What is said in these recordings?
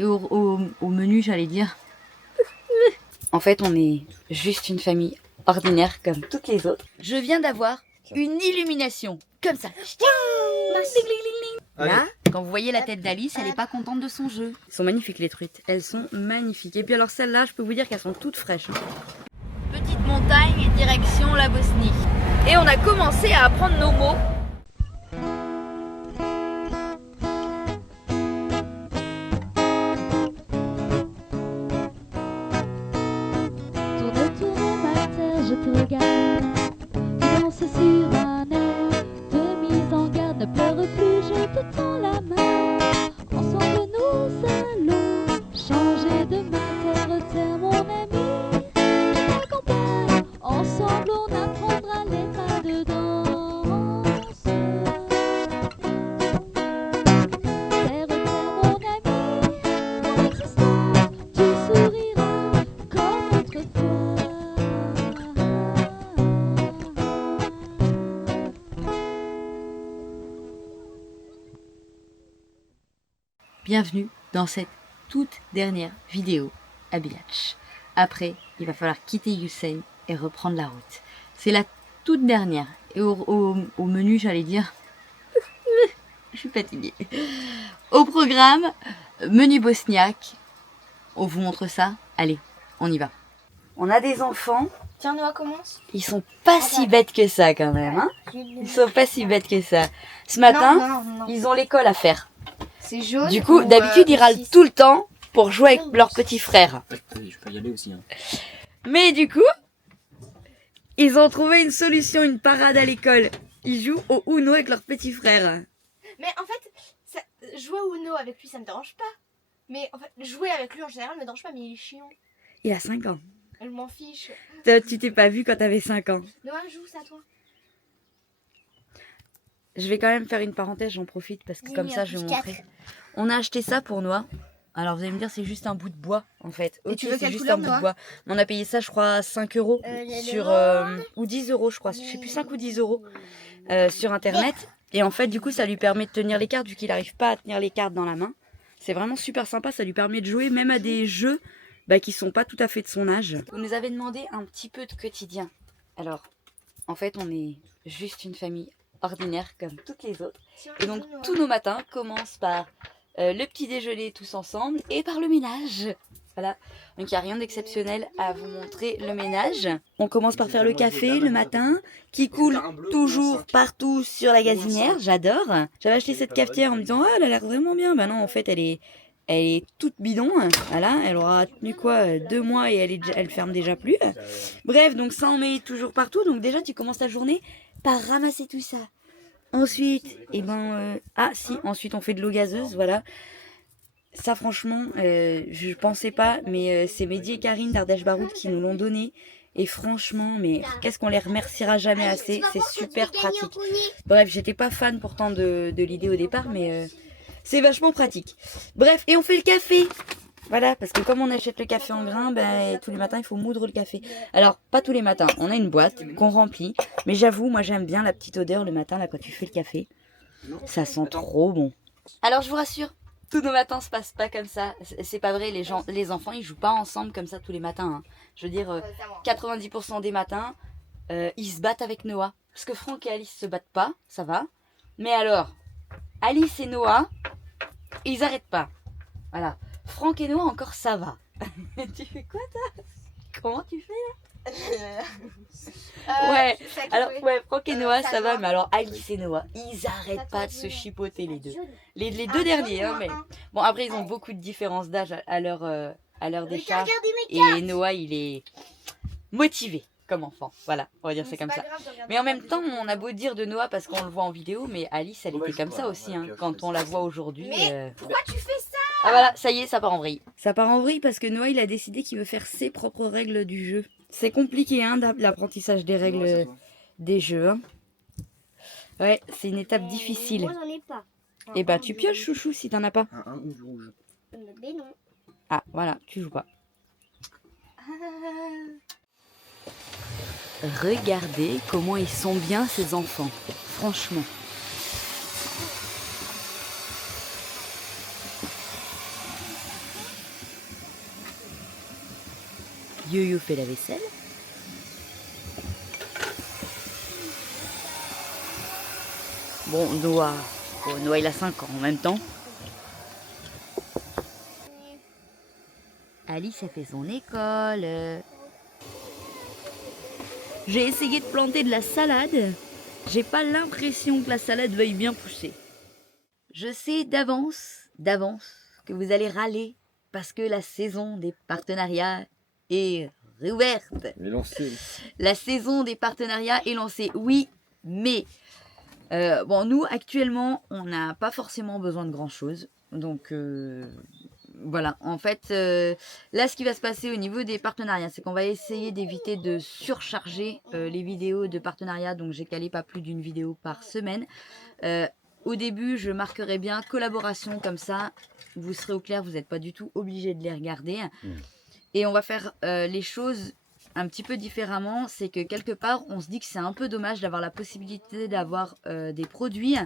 et au menu, j'allais dire. En fait, on est juste une famille ordinaire comme toutes les autres. Je viens d'avoir une illumination, comme ça. Là, quand vous voyez la tête d'Alice, elle n'est pas contente de son jeu. Elles sont magnifiques les truites, elles sont magnifiques. Et puis alors celles-là, je peux vous dire qu'elles sont toutes fraîches. Petite montagne, direction la Bosnie. Et on a commencé à apprendre nos mots. Je te regarde, tu danses sur un air de mise en garde. Ne pleure plus, je te tends la main. Ensemble nous allons changer de main. Terre, mon ami, je t'accompagne. Ensemble on apprendra les pas de danse. Terre, mon ami, mon existence, tu souriras comme autrefois. Bienvenue dans cette toute dernière vidéo à Bilatch. Après, il va falloir quitter Hussein et reprendre la route. C'est la toute dernière. Et au menu, j'allais dire... Je suis fatiguée. Au programme, menu bosniaque. On vous montre ça. Allez, on y va. On a des enfants. Tiens, Noah, commence. Ils sont pas si bêtes que ça quand même. Hein, ils sont pas si bêtes que ça. Ce matin, non. ils ont l'école à faire. C'est jaune. Du coup, d'habitude, ils râlent tout le temps pour jouer avec leur petit frère. Je peux y aller aussi. Hein. Mais du coup, ils ont trouvé une solution, une parade à l'école. Ils jouent au Uno avec leur petit frère. Mais en fait, jouer au Uno avec lui, ça me dérange pas. Mais en fait, jouer avec lui en général me dérange pas, mais il est chiant. Il a 5 ans. Je m'en fiche. Toi, tu t'es pas vu quand t'avais 5 ans. Noah, joue ça, toi. Je vais quand même faire une parenthèse, j'en profite parce que Dis-moi, comme ça, je vais plus montrer. On a acheté ça pour Noah. Alors vous allez me dire, c'est juste un bout de bois en fait. Et Ok, tu veux c'est quelle juste couleur, un bout de Noah bois. On a payé ça, je crois, 5 euros sur ou 10 euros, je crois. Je sais plus, 5 ou 10 euros sur internet. Et en fait, du coup, ça lui permet de tenir les cartes vu qu'il n'arrive pas à tenir les cartes dans la main. C'est vraiment super sympa. Ça lui permet de jouer même à des jeux qui sont pas tout à fait de son âge. Vous nous avez demandé un petit peu de quotidien. Alors, en fait, on est juste une famille ordinaire comme toutes les autres. Et donc, tous nos matins commencent par le petit déjeuner tous ensemble et par le ménage. Voilà, donc il n'y a rien d'exceptionnel à vous montrer le ménage. On commence par faire le café le matin, qui coule toujours partout sur la gazinière, j'adore. J'avais acheté cette cafetière en me disant, oh, elle a l'air vraiment bien. Bah non, en fait, elle est toute bidon, voilà, elle aura tenu quoi 2 mois et elle ferme déjà plus. Bref, donc ça on met toujours partout, donc déjà tu commences ta journée par ramasser tout ça. Ensuite, ensuite on fait de l'eau gazeuse, voilà. Ça franchement, je pensais pas, mais c'est Mehdi et Karine d'Ardèche Baroud qui nous l'ont donné. Et franchement, mais qu'est-ce qu'on les remerciera jamais assez, c'est super pratique. Bref, j'étais pas fan pourtant de l'idée au départ, mais c'est vachement pratique. Bref, et on fait le café. Voilà, parce que comme on achète le café en grains, tous les matins il faut moudre le café. Alors, pas tous les matins, on a une boîte qu'on remplit. Mais j'avoue, moi j'aime bien la petite odeur le matin là quand tu fais le café. Ça sent trop bon. Alors je vous rassure, tous nos matins se passent pas comme ça. C'est pas vrai, les enfants ils jouent pas ensemble comme ça tous les matins. Hein. Je veux dire, 90% des matins, ils se battent avec Noah. Parce que Franck et Alice se battent pas, ça va. Mais alors, Alice et Noah, ils arrêtent pas. Voilà. Franck et Noah encore ça va. Tu fais quoi toi? Comment tu fais là? Ouais, alors Franck et Noah ça va, mais alors Alice et Noah, ils arrêtent pas de se chipoter les deux. Les deux derniers, hein, mais bon après ils ont beaucoup de différences d'âge à leur décharge. Et Noah il est motivé comme enfant, voilà, on va dire c'est comme ça. Mais en même temps on a beau dire de Noah parce qu'on le voit en vidéo, mais Alice elle était comme ça aussi, hein, quand on la voit aujourd'hui. Mais pourquoi tu fais ça? Ah voilà, ça y est, ça part en vrille. Ça part en vrille parce que Noah il a décidé qu'il veut faire ses propres règles du jeu. C'est compliqué hein, l'apprentissage des règles des jeux. Hein. Ouais, c'est une étape difficile. Moi j'en ai pas. Et bah tu pioches chouchou si t'en as pas. Un rouge. Mais non. Ah voilà, tu joues pas. Regardez comment ils sont bien ces enfants, franchement. Yo-Yo fait la vaisselle. Bon, Noah, il a 5 ans en même temps. Alice a fait son école. J'ai essayé de planter de la salade. J'ai pas l'impression que la salade veuille bien pousser. Je sais d'avance que vous allez râler parce que la saison des partenariats est réouverte. Mais lancé. La saison des partenariats est lancée, oui, mais bon, nous actuellement, on n'a pas forcément besoin de grand-chose. Donc voilà, en fait, là, ce qui va se passer au niveau des partenariats, c'est qu'on va essayer d'éviter de surcharger les vidéos de partenariat. Donc j'ai calé pas plus d'une vidéo par semaine. Au début, je marquerai bien collaboration, comme ça, vous serez au clair, vous n'êtes pas du tout obligé de les regarder. Et on va faire les choses un petit peu différemment. C'est que quelque part, on se dit que c'est un peu dommage d'avoir la possibilité d'avoir des produits,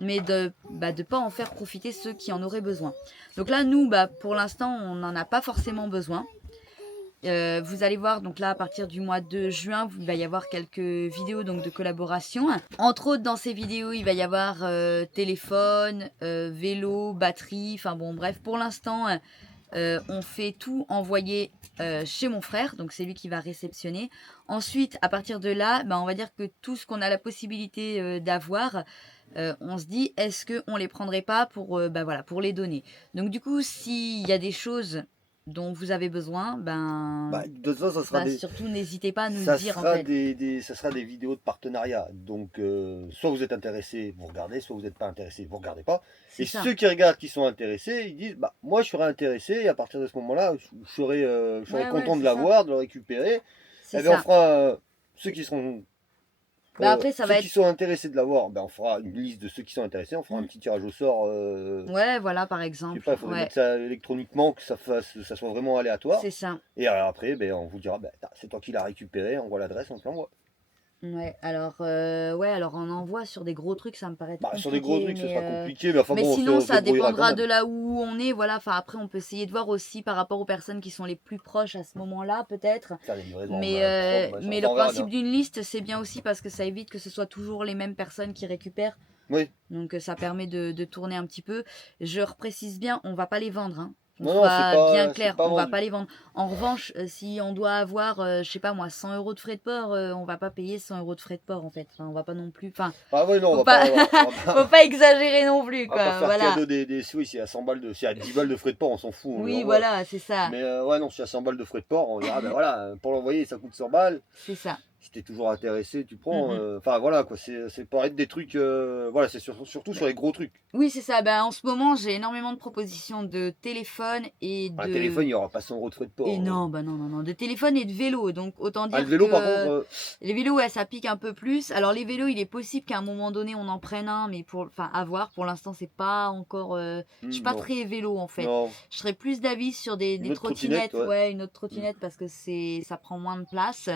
mais de pas en faire profiter ceux qui en auraient besoin. Donc là, nous, pour l'instant, on n'en a pas forcément besoin. Vous allez voir, donc là à partir du mois de juin, il va y avoir quelques vidéos donc de collaboration. Entre autres, dans ces vidéos, il va y avoir téléphone, vélo, batterie, enfin bon bref, pour l'instant on fait tout envoyer chez mon frère, donc c'est lui qui va réceptionner. Ensuite, à partir de là, on va dire que tout ce qu'on a la possibilité d'avoir, on se dit, est-ce qu'on les prendrait pas pour, voilà, pour les donner. Donc du coup, s'il y a des choses dont vous avez besoin, de toute façon, ça sera surtout n'hésitez pas à nous le dire. Ça sera des vidéos de partenariat. Donc, soit vous êtes intéressé, vous regardez, soit vous n'êtes pas intéressé, vous ne regardez pas. Et ceux qui regardent, qui sont intéressés, ils disent, moi je serai intéressé, et à partir de ce moment-là, je serai content de l'avoir, de le récupérer. Et bien, on fera ceux qui seront... après, ça ceux va qui sont intéressés de l'avoir, on fera une liste de ceux qui sont intéressés, on fera un petit tirage au sort. Ouais, voilà, par exemple. Je sais pas, il faudrait mettre ça électroniquement, que ça soit vraiment aléatoire. C'est ça. Et après, on vous dira, c'est toi qui l'as récupéré, on voit l'adresse, on te l'envoie. Ouais, alors on envoie sur des gros trucs, ça me paraît compliqué. Sur des gros trucs, ce sera compliqué, mais sinon, ça dépendra de là où on est, voilà. Enfin, après, on peut essayer de voir aussi par rapport aux personnes qui sont les plus proches à ce moment-là, peut-être. Mais le principe d'une liste, c'est bien aussi parce que ça évite que ce soit toujours les mêmes personnes qui récupèrent. Oui. Donc, ça permet de tourner un petit peu. Je reprécise bien, on va pas les vendre, hein. Non, c'est pas bien clair, on va vendu. pas les vendre. En revanche, si on doit avoir, je sais pas moi, 100 € de frais de port, on va pas payer 100 € de frais de port en fait. Enfin, on va pas non plus. Enfin, non, faut pas exagérer non plus, quoi. On va pas faire voilà. cadeau oui, c'est à 100 balles c'est à 10 balles de frais de port, on s'en fout. Oui, voilà, c'est ça. Mais non, c'est à 100 balles de frais de port, on dira, voilà, pour l'envoyer, ça coûte 100 balles. C'est ça. Si t'es toujours intéressé, tu prends. Enfin voilà quoi, c'est pour être des trucs. Voilà, c'est surtout sur les gros trucs. Oui, c'est ça. En ce moment, j'ai énormément de propositions de téléphone et de. Un téléphone, il n'y aura pas 100 € de frais de port. Et non, non. De téléphone et de vélo. Donc autant dire le vélo, que par contre. les vélos, ouais, ça pique un peu plus. Alors les vélos, il est possible qu'à un moment donné, on en prenne un, mais à voir. Pour l'instant, c'est pas encore. Je suis pas très vélo en fait. Non. Je serais plus d'avis sur des trottinettes. Ouais, une autre trottinette parce que ça prend moins de place.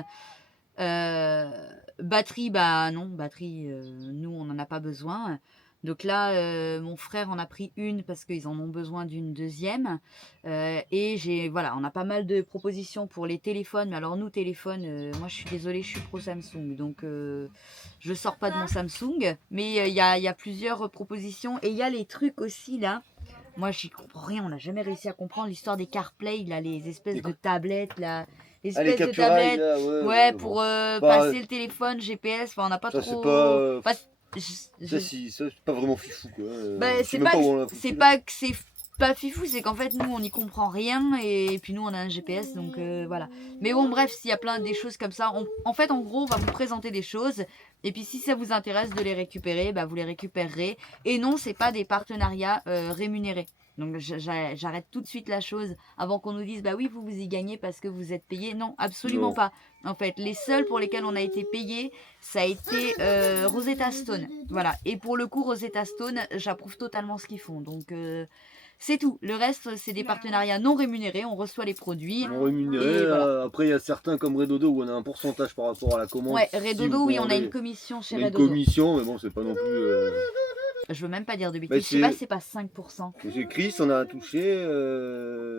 Batterie, non, batterie, nous on n'en a pas besoin. Donc là, mon frère en a pris une parce qu'ils en ont besoin d'une deuxième. Et on a pas mal de propositions pour les téléphones. Mais alors nous, téléphones, moi je suis désolée, je suis pro Samsung. Donc je sors pas de mon Samsung. Mais il y a plusieurs propositions. Et il y a les trucs aussi là. Moi j'y comprends rien, on n'a jamais réussi à comprendre l'histoire des CarPlay, là, les espèces de tablettes là. Les espèces de tablettes, là, pour passer le téléphone, GPS, on n'a pas trop. C'est pas vraiment fifou quoi. C'est pas que c'est pas fifou, c'est qu'en fait nous on n'y comprend rien et puis nous on a un GPS donc voilà. Mais bon bref, s'il y a plein des choses comme ça, en fait en gros on va vous présenter des choses et puis si ça vous intéresse de les récupérer, vous les récupérerez. Et non, c'est pas des partenariats rémunérés. Donc j'arrête tout de suite la chose avant qu'on nous dise oui vous y gagnez parce que vous êtes payé. Non, absolument pas. En fait, les seuls pour lesquels on a été payé, ça a été Rosetta Stone. Voilà. Et pour le coup, Rosetta Stone, j'approuve totalement ce qu'ils font. Donc c'est tout. Le reste, c'est des partenariats non rémunérés. On reçoit les produits. Non rémunérés. Voilà. Après, il y a certains comme Redodo où on a un pourcentage par rapport à la commande. Ouais, Redodo, oui, on a une commission chez Redodo. Une commission, mais bon, c'est pas non plus. Je veux même pas dire de bêtises. Je sais pas, c'est pas 5%. Chez Chris, on a touché.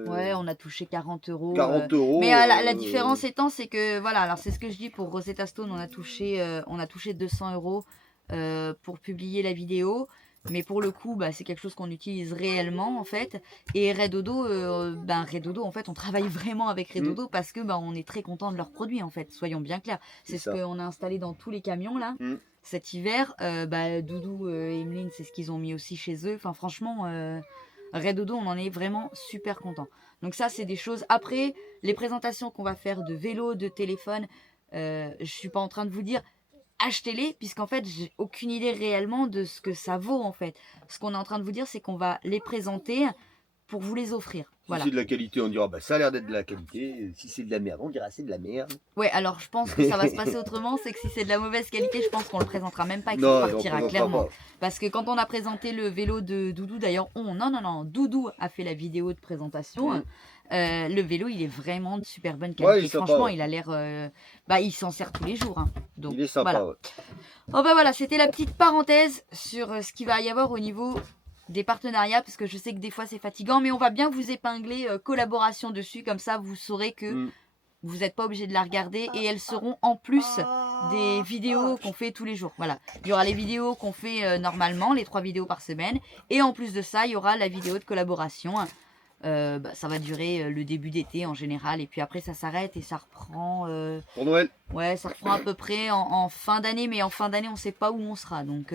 Ouais, on a touché 40 euros. 40 euros. Mais la différence étant, c'est que, voilà, alors c'est ce que je dis pour Rosetta Stone, on a touché 200 euros pour publier la vidéo. Mais pour le coup, bah, c'est quelque chose qu'on utilise réellement en fait. Et Redodo, Redodo en fait, on travaille vraiment avec Redodo parce que on est très content de leurs produits en fait. Soyons bien clairs. C'est ce qu'on a installé dans tous les camions là. Cet hiver, Doudou et Emeline, c'est ce qu'ils ont mis aussi chez eux. Enfin franchement, Redodo, on en est vraiment super content. Donc ça, c'est des choses. Après, les présentations qu'on va faire de vélo, de téléphone, je suis pas en train de vous dire achetez-les, puisqu'en fait, j'ai aucune idée réellement de ce que ça vaut en fait. Ce qu'on est en train de vous dire, c'est qu'on va les présenter pour vous les offrir. Voilà. Si c'est de la qualité, on dira ça a l'air d'être de la qualité. Si c'est de la merde, on dira c'est de la merde. Ouais, alors je pense que ça va se passer autrement. C'est que si c'est de la mauvaise qualité, je pense qu'on le présentera même pas et que ça partira clairement. Parce que quand on a présenté le vélo de Doudou, d'ailleurs, Doudou a fait la vidéo de présentation. Le vélo, il est vraiment de super bonne qualité. Franchement, il a l'air. Il s'en sert tous les jours. Hein. Donc, il est sympa. Voilà. Bon, voilà, c'était la petite parenthèse sur ce qu'il va y avoir au niveau des partenariats, parce que je sais que des fois c'est fatigant, mais on va bien vous épingler collaboration dessus, comme ça vous saurez que vous n'êtes pas obligé de la regarder et elles seront en plus des vidéos qu'on fait tous les jours. Voilà, il y aura les vidéos qu'on fait normalement, les 3 vidéos par semaine, et en plus de ça, il y aura la vidéo de collaboration. Ça va durer le début d'été en général, et puis après ça s'arrête et ça reprend pour Noël. Ouais, ça reprend à peu près en fin d'année, mais en fin d'année on sait pas où on sera, donc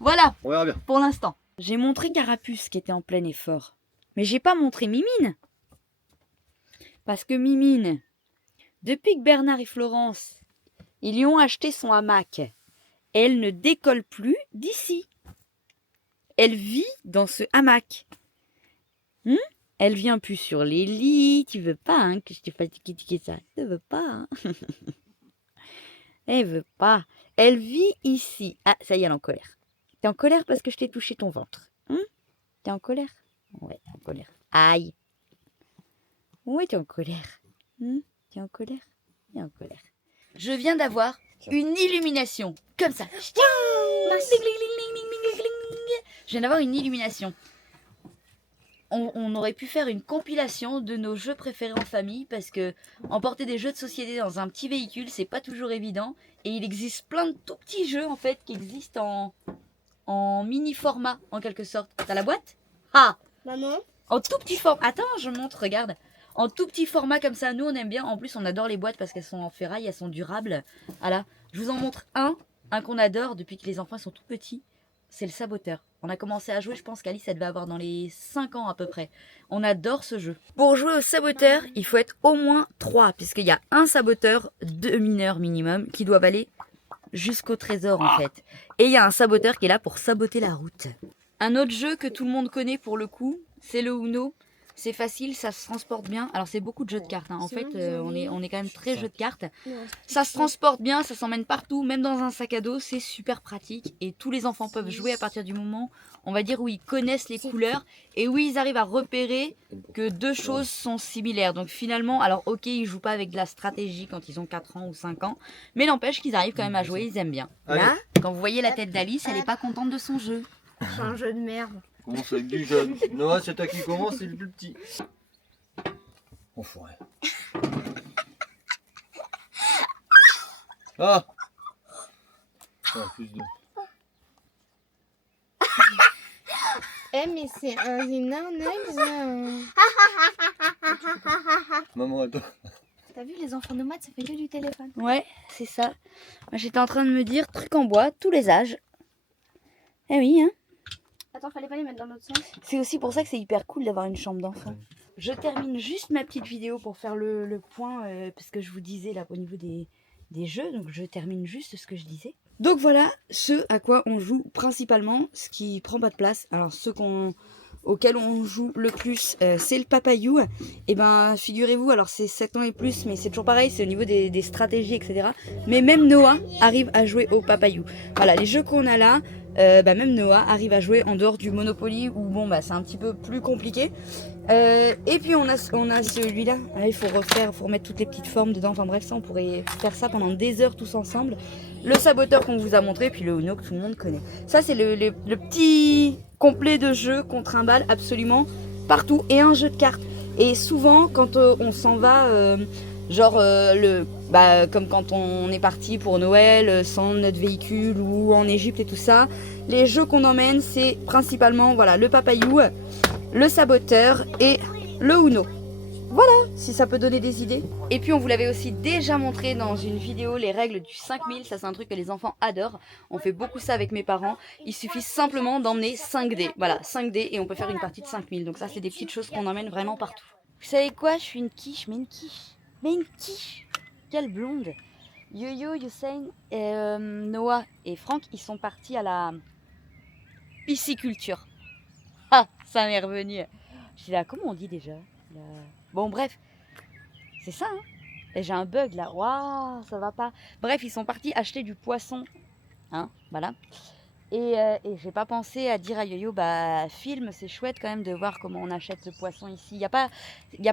voilà, on verra bien pour l'instant. J'ai montré Carapuce qui était en plein effort, mais j'ai pas montré Mimine, parce que Mimine, depuis que Bernard et Florence ils lui ont acheté son hamac, elle ne décolle plus d'ici. Elle vit dans ce hamac. Elle vient plus sur les lits. Tu veux pas que je te fasse critiquer ça? Tu veux pas. Hein. Elle veut pas. Elle vit ici. Ah, ça y est, elle est en colère. T'es en colère parce que je t'ai touché ton ventre. T'es en colère? Ouais, en colère. Aïe. Oui, t'es en colère. T'es en colère? T'es en colère. Je viens d'avoir une illumination. Comme ça. Je viens d'avoir une illumination. On aurait pu faire une compilation de nos jeux préférés en famille, parce que emporter des jeux de société dans un petit véhicule, c'est pas toujours évident. Et il existe plein de tout petits jeux en fait qui existent en mini format en quelque sorte. T'as la boîte? Ah, maman, en tout petit format. Attends, je montre, regarde. En tout petit format comme ça, nous on aime bien. En plus, on adore les boîtes parce qu'elles sont en ferraille, elles sont durables. Voilà, je vous en montre un qu'on adore depuis que les enfants sont tout petits. C'est le Saboteur. On a commencé à jouer, je pense qu'Alice, elle devait avoir dans les 5 ans à peu près. On adore ce jeu. Pour jouer au Saboteur, il faut être au moins 3, puisqu'il y a un Saboteur, 2 mineurs minimum, qui doivent aller jusqu'au trésor en fait. Et il y a un Saboteur qui est là pour saboter la route. Un autre jeu que tout le monde connaît pour le coup, c'est le Uno. C'est facile, ça se transporte bien. Alors c'est beaucoup de jeux de cartes. Hein. En fait, on est quand même très jeux de cartes. Ça se transporte bien, ça s'emmène partout, même dans un sac à dos. C'est super pratique et tous les enfants peuvent jouer à partir du moment, on va dire, où ils connaissent les couleurs et où ils arrivent à repérer que 2 choses sont similaires. Donc finalement, alors ok, ils jouent pas avec de la stratégie quand ils ont 4 ans ou 5 ans, mais n'empêche qu'ils arrivent quand même à jouer, ils aiment bien. Là, quand vous voyez la tête d'Alice, elle est pas contente de son jeu. C'est un jeu de merde. Commence avec du jeune. Noah, c'est toi qui commence, c'est le plus petit. Enfoiré. Ah plus de... Mais c'est une arnaque. Maman, à toi. T'as vu, les enfants nomades, ça fait que du téléphone. Ouais, c'est ça. Moi, j'étais en train de me dire, truc en bois, tous les âges. Eh oui, hein. Attends, fallait pas les mettre dans l'autre sens. C'est aussi pour ça que c'est hyper cool d'avoir une chambre d'enfant. Je termine juste ma petite vidéo pour faire le point, parce que je vous disais là au niveau des jeux, donc je termine juste ce que je disais. Donc voilà, ce à quoi on joue principalement, ce qui prend pas de place. Alors ceux auxquels on joue le plus, c'est le Papayou. Et ben figurez-vous, alors c'est 7 ans et plus, mais c'est toujours pareil, c'est au niveau des stratégies, etc. Mais même Noah arrive à jouer au Papayou. Voilà, les jeux qu'on a là, même Noah arrive à jouer en dehors du Monopoly, où bon c'est un petit peu plus compliqué. Et puis on a celui-là, il faut remettre toutes les petites formes dedans, enfin bref, ça on pourrait faire ça pendant des heures tous ensemble. Le Saboteur qu'on vous a montré, puis le Uno que tout le monde connaît. Ça c'est le petit complet de jeu qu'on trimballe absolument partout, et un jeu de cartes. Et souvent, quand on s'en va, comme quand on est parti pour Noël sans notre véhicule ou en Égypte et tout ça, les jeux qu'on emmène, c'est principalement voilà, le papayou, le saboteur et le Uno. Voilà, si ça peut donner des idées. Et puis on vous l'avait aussi déjà montré dans une vidéo, les règles du 5000, ça c'est un truc que les enfants adorent. On fait beaucoup ça avec mes parents. Il suffit simplement d'emmener 5 dés. Voilà, 5 dés et on peut faire une partie de 5000. Donc ça c'est des petites choses qu'on emmène vraiment partout. Vous savez quoi, je suis une quiche, mais une quiche. Mais une quiche. Quelle blonde. Yo-Yo, Youssane, Noah et Franck, ils sont partis à la pisciculture. Ah, ça m'est revenu. Je dis là, comment on dit déjà Bon, bref, c'est ça, hein. Et j'ai un bug là, waouh, ça va pas. Bref, ils sont partis acheter du poisson, hein, voilà. Et j'ai pas pensé à dire à Yo-Yo, bah, film, c'est chouette quand même de voir comment on achète le poisson ici. Il y a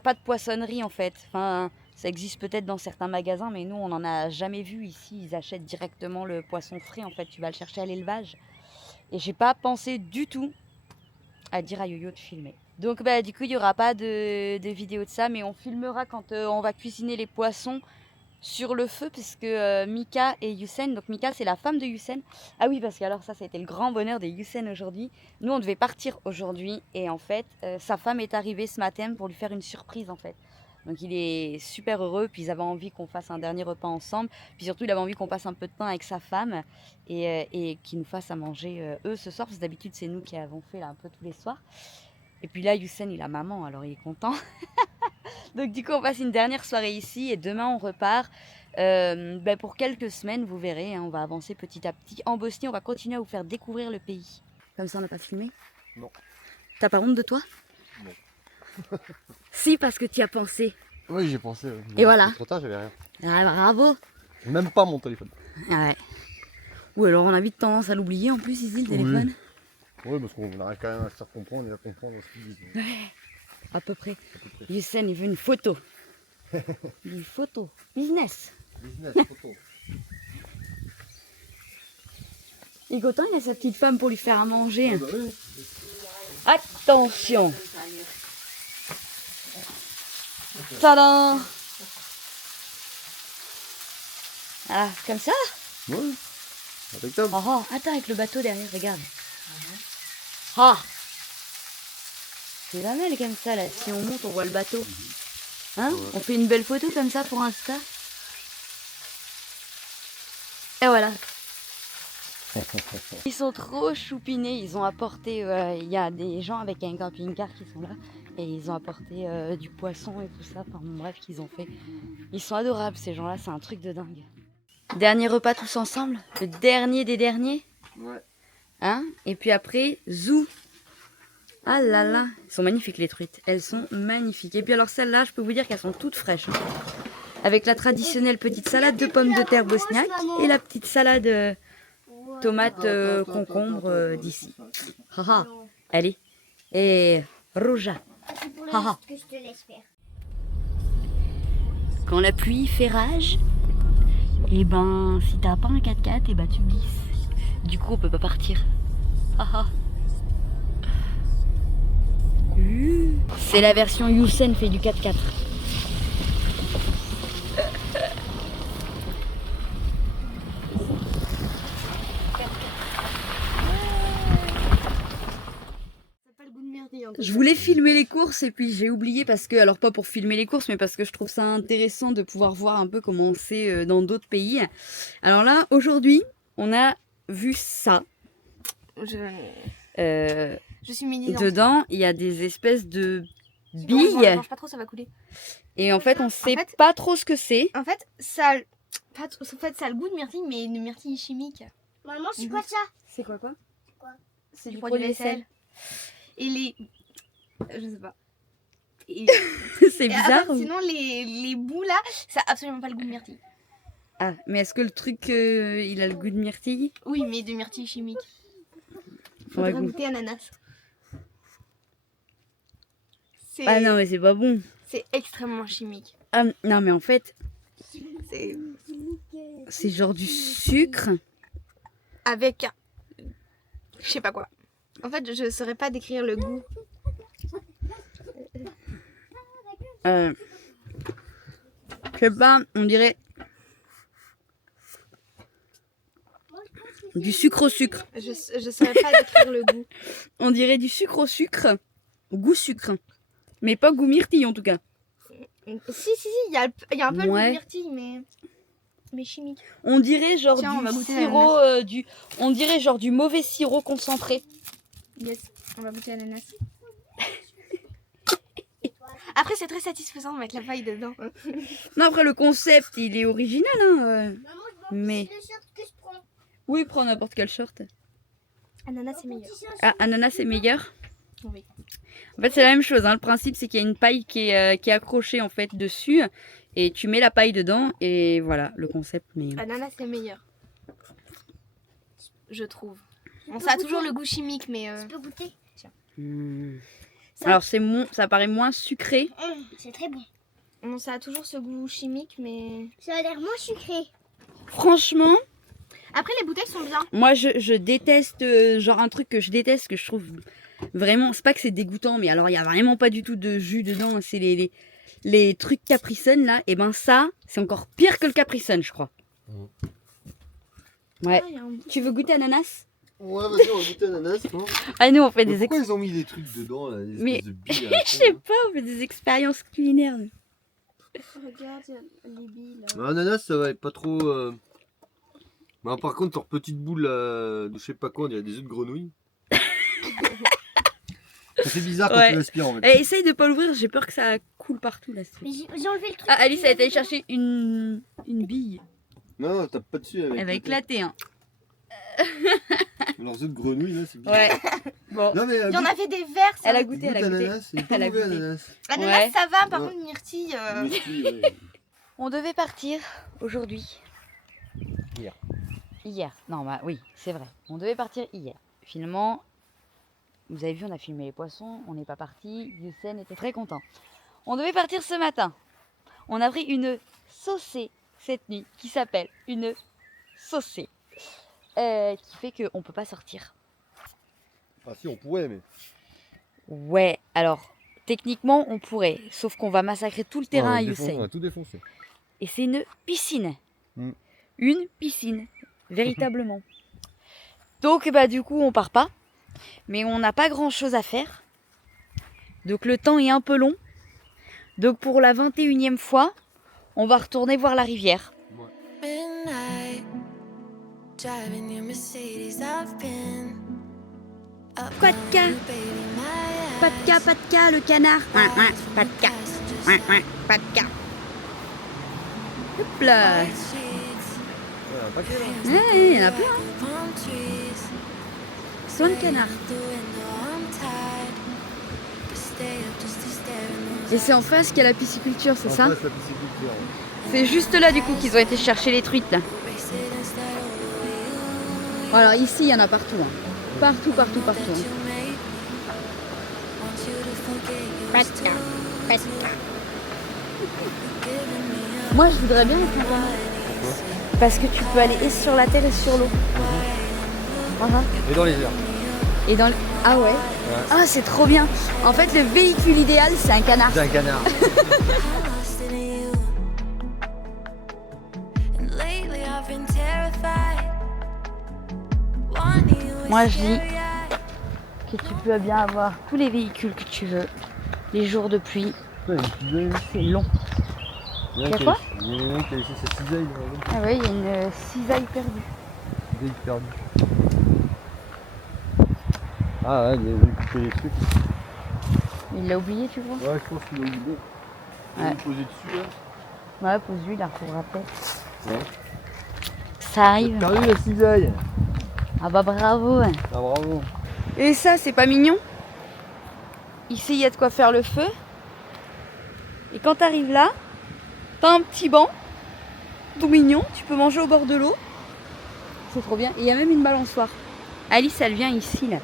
pas de poissonnerie en fait. Enfin, ça existe peut-être dans certains magasins, mais nous, on n'en a jamais vu ici. Ils achètent directement le poisson frais, en fait. Tu vas le chercher à l'élevage. Et j'ai pas pensé du tout à dire à Yo-Yo de filmer. Donc bah, du coup il n'y aura pas de vidéo de ça, mais on filmera quand on va cuisiner les poissons sur le feu, parce que Mika et Youssane, donc Mika c'est la femme de Youssane. Ah oui, parce que alors ça a été le grand bonheur de Youssane aujourd'hui. Nous on devait partir aujourd'hui et en fait sa femme est arrivée ce matin pour lui faire une surprise en fait. Donc il est super heureux, puis ils avaient envie qu'on fasse un dernier repas ensemble, puis surtout il avait envie qu'on passe un peu de temps avec sa femme et qu'il nous fasse à manger eux ce soir, parce que d'habitude c'est nous qui avons fait là un peu tous les soirs. Et puis là, Youssane, il a maman, alors il est content. Donc du coup, on passe une dernière soirée ici et demain, on repart pour quelques semaines, vous verrez. Hein, on va avancer petit à petit. En Bosnie, on va continuer à vous faire découvrir le pays. Comme ça, on n'a pas filmé? Non. T'as pas honte de toi? Non. Si, parce que tu y as pensé. Oui, j'ai pensé. Et voilà. Trop tard, j'avais rien. Ah, bravo. Même pas mon téléphone. Ouais. Ou alors on a vite tendance à l'oublier en plus ici, le téléphone. Oui, parce qu'on arrive quand même à se faire comprendre et à comprendre ce qu'ils disent. Ouais, à peu près. Youssane, il veut une photo. Une photo. Business. Business, photo. Et Gauthier, il a sa petite femme pour lui faire à manger. Ah bah oui. Attention. Tadam. Ah, comme ça? Oui. Impeccable. Oh, oh, attends, avec le bateau derrière, regarde. Ah. C'est pas mal comme ça, là. Si on monte, on voit le bateau. Hein? Ouais. On fait une belle photo comme ça pour Insta. Et voilà. Ils sont trop choupinés. Ils ont apporté... Il y a des gens avec un camping-car qui sont là. Et ils ont apporté du poisson et tout ça. Enfin, bon, bref, qu'ils ont fait. Ils sont adorables, ces gens-là. C'est un truc de dingue. Dernier repas tous ensemble. Le dernier des derniers. Ouais. Hein? Et puis après, zou. Ah là là. Elles sont magnifiques les truites. Elles sont magnifiques. Et puis alors celles-là, je peux vous dire qu'elles sont toutes fraîches. Hein. Avec la traditionnelle petite salade de pommes de terre bosniaque et la petite salade tomate concombre d'ici. Haha. Allez. Et Roja. Haha. Quand la pluie fait rage, et ben si t'as pas un 4x4, et ben tu glisses. Du coup on peut pas partir. Haha. C'est la version Youssane fait du 4x4. Je voulais filmer les courses et puis j'ai oublié parce que, alors pas pour filmer les courses, mais parce que je trouve ça intéressant de pouvoir voir un peu comment c'est dans d'autres pays. Alors là, aujourd'hui, on a vu ça. Je suis mini. Dedans, il y a des espèces de Je billes. mange pas trop, ça va couler. Et en fait, on sait pas trop ce que c'est. En fait, ça a le goût de myrtille, mais une myrtille chimique. Maman, c'est quoi ça? C'est quoi C'est Du produit vaisselle. Et les... Je sais pas. Et... C'est et bizarre. après, sinon, les bouts là, ça a absolument pas le goût de myrtille. Ah, mais est-ce que le truc, il a le goût de myrtille? Oui, mais de myrtille chimique. Faudrait Faudrait goûter ananas. Ah non, mais c'est pas bon. C'est extrêmement chimique. Ah, non, mais en fait, C'est c'est genre du sucre. avec... Je sais pas quoi. En fait, je saurais pas décrire le goût. Je sais pas, on dirait du sucre au sucre. Je saurais pas décrire le goût. On dirait du sucre au sucre, goût sucre. Mais pas goût myrtille en tout cas. Si, il y a un peu le goût de Ouais. myrtille, mais chimique. On dirait genre Tiens, on va du goûter sirop, on dirait genre du mauvais sirop concentré. Yes, on va goûter à l'ananas. Après, c'est très satisfaisant de mettre la paille dedans. Non, après le concept, il est original, hein. Mais oui, prends n'importe quel short. Ananas, c'est meilleur. Ah, ananas c'est meilleur. Oui. En fait, c'est la même chose. Hein. Le principe, c'est qu'il y a une paille qui est accrochée en fait dessus, et tu mets la paille dedans, et voilà le concept. Mais Ananas, c'est meilleur. Je trouve. Bon, ça a toujours le goût chimique, mais. Tu peux goûter. Ça- alors ça paraît moins sucré. C'est très bon. Bon, ça a toujours ce goût chimique, mais. Ça a l'air moins sucré. Franchement, Après, les bouteilles sont bien. moi je déteste genre un truc que je déteste, que je trouve vraiment, c'est pas que c'est dégoûtant, mais alors il y a vraiment pas du tout de jus dedans. C'est les trucs Capri Sun là, et ben ça c'est encore pire que le Capri Sun, je crois. Ouais. Ah, il y a un- Tu veux goûter ananas? Ouais, vas-y, on va goûter l'ananas, non? Ah nous on fait Mais des pourquoi ils ont mis des trucs dedans, là, des Mais- espèces de billes à la je con, sais là pas, on fait des expériences culinaires. nous. Regarde, il y a les billes là. Mais ananas, ça va être pas trop... Bah, par contre, leur petite boule de je sais pas quoi, on dirait des œufs de grenouille. Ça fait bizarre quand Ouais. tu l'aspires, en fait. Eh, essaye de pas l'ouvrir, j'ai peur que ça coule partout là. ce truc. Mais j'ai enlevé le truc. Ah Alice elle est allée chercher une bille. Non, non, tape pas dessus. Elle va éclater hein. Leurs œufs de grenouille, là, c'est bizarre. Ouais. Bon. Non, mais Il y en avait des verts, ça. Elle a goûté, goûte elle a goûté. ananas, c'est pas Elle a mauvais, goûté. ananas. Ananas, Ouais. ça va, par Ouais. contre, myrtille. Myrtille, ouais. On devait partir aujourd'hui. Hier. Hier. Non, bah oui, c'est vrai. On devait partir hier. Finalement, vous avez vu, on a filmé les poissons, on n'est pas parti. Youssef était très content. On devait partir ce matin. On a pris une saucée cette nuit qui s'appelle une saucée. Qui fait qu'on ne peut pas sortir. Ah si, on pourrait, mais... Ouais, alors, techniquement, on pourrait. Sauf qu'on va massacrer tout le terrain à Youssef. On va tout défoncer. Et c'est une piscine. Mm. Une piscine, véritablement. Donc bah du coup on part pas. Mais on n'a pas grand chose à faire. Donc le temps est un peu long. Donc pour la 21e fois, on va retourner voir la rivière. Midnight, driving your Mercedes, I've been up Pas de cas, on you, baby, my pas de cas, le canard. eyes Pas de cas, pas de cas. Hop là. white sheets, Ouais, un paquet, là. Ouais, il y en a plein. Hein. palm trees, Soit le canard. out the window, I'm tired, but stay up just to stare in those Et c'est en face qu'il y a la pisciculture, c'est En ça? face, la pisciculture, ouais. C'est juste là du coup qu'ils ont été chercher les truites là. race it instead over you. Alors ici il y en a partout. Hein. Partout, partout, partout. That hein. you made me want you to forget you Pas was de too cas, pas de cas. giving me up. Moi je voudrais bien être là. Parce que tu peux aller et sur la terre et sur l'eau. Voilà. Et dans les airs. Et dans le... Ah ouais. Ah c'est trop bien. En fait le véhicule idéal c'est un canard. C'est un canard. Lost in you. And lately I've been terrified. Wanting you Moi, is je dis- scary-eyed. Que tu peux bien avoir tous les véhicules que tu veux. Les jours de pluie, c'est long. Il y a quoi Il y en a un qui a laissé sa cisaille là. Ah ouais, il y a une cisaille perdue. Cisaille perdue. Ah ouais, il a coupé les trucs. Il l'a oublié tu vois? Ouais, je pense qu'il a oublié. Il Ouais. va poser dessus là. Ouais, pose-lui, il la retrouvera peut-être. Ouais. Ça arrive. T'as vu la cisaille? Ah bah bravo. Ah bravo. Et ça, c'est pas mignon? Ici, il y a de quoi faire le feu. Et quand t'arrives là, t'as un petit banc, tout mignon, tu peux manger au bord de l'eau. C'est trop bien. Et il y a même une balançoire. Alice, elle vient ici, là.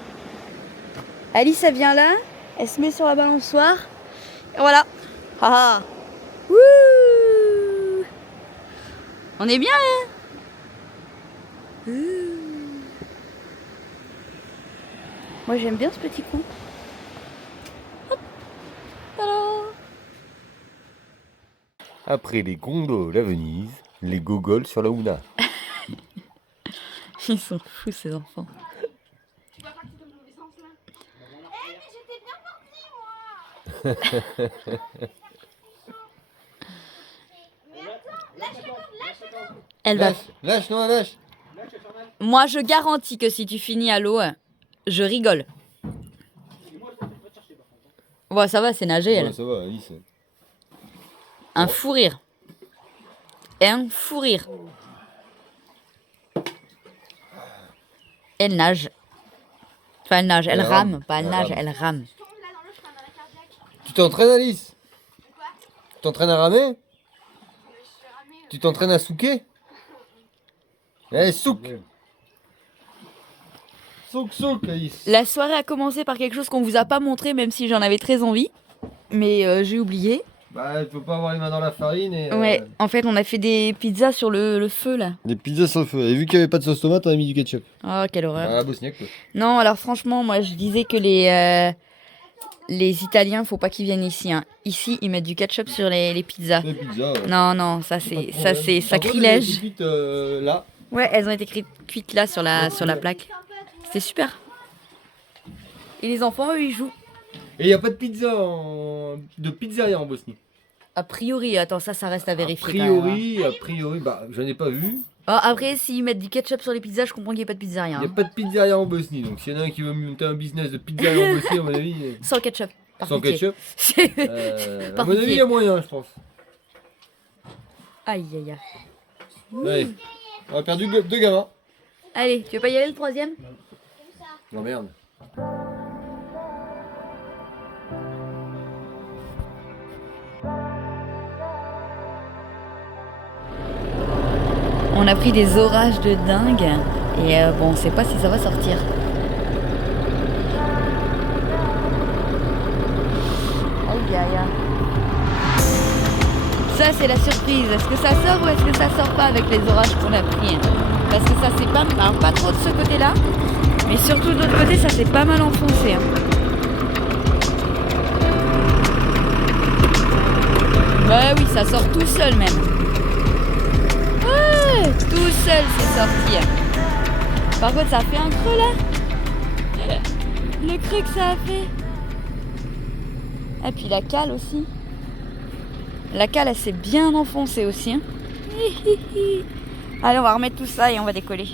Alice, elle vient là, elle se met sur la balançoire. Et voilà. Ah ah. Wouh. On est bien, hein? Ouh. Moi j'aime bien ce petit coin. Hop. Tada. Après les gondoles à Venise, les gogoles sur la Ouna. Ils sont fous ces enfants. Tu vois pas que c'est dans le mauvais sens là? Mais j'étais bien partie moi. Mais attends, lâche. Elle va. Lâche, Noah, lâche. Moi, je garantis que si tu finis à l'eau, je rigole. Ouais, ça va, c'est nager, elle. Ouais, ça va, Alice. Un fou rire. Un fou rire. Elle nage. Enfin, elle nage, elle Elle rame. rame. Pas elle Elle nage, rame. elle rame. Je tombe là dans l'eau, je fais un arrêt cardiaque. Tu t'entraînes, Alice? Quoi? Tu t'entraînes à ramer? Mais je suis ramée. Tu t'entraînes à souquer? Allez, souk. Souk, Alice. La soirée a commencé par quelque chose qu'on vous a pas montré, même si j'en avais très envie. Mais j'ai oublié. Bah, elle peut pas avoir les mains dans la farine et... Ouais, en fait, on a fait des pizzas sur le feu, là. Des pizzas sur le feu. Et vu qu'il n'y avait pas de sauce tomate, on a mis du ketchup. Oh, quelle horreur. Ah, bosniaque, quoi. Non, alors franchement, moi, je disais que les Italiens, faut pas qu'ils viennent ici. Hein. Ici, ils mettent du ketchup sur les pizzas. Des pizzas, ouais. Non, ça c'est Pas de ça problème. c'est Par contre, sacrilège. elle est cuite, là. Ouais, elles ont été cuites là sur la plaque. C'était super. Et les enfants, eux, ils jouent. Et il n'y a pas de de pizzeria en Bosnie. A priori, attends, ça reste à A vérifier. quand même, hein. priori, bah, j'en ai pas vu. Ah, après, s'ils mettent du ketchup sur les pizzas, je comprends qu'il n'y ait pas de pizzeria. Il n'y a Hein. pas de pizzeria en Bosnie. Donc s'il y en a un qui veut monter un business de pizzeria en Bosnie, à mon avis, Sans ketchup. Par sans pitié. ketchup, Par à mon avis, pitié. il y a moyen, je pense. Aïe, aïe, aïe. Allez, on a perdu deux gamins. Allez, tu veux pas y aller le troisième? Non, merde. On a pris des orages de dingue. Et bon, on sait pas si ça va sortir. Aïe, aïe, aïe. Ça, c'est la surprise. Est-ce que ça sort ou est-ce que ça sort pas avec les orages qu'on a pris? Parce que ça s'est pas... Alors, pas trop de ce côté-là. Mais surtout de l'autre côté, ça s'est pas mal enfoncé. Hein. Bah oui, ça sort tout seul même. Ouais, tout seul c'est sorti. Par contre, ça a fait un creux là. Le creux que ça a fait. Et puis la cale aussi. La cale, elle s'est bien enfoncée aussi. Hein. Allez, on va remettre tout ça et on va décoller.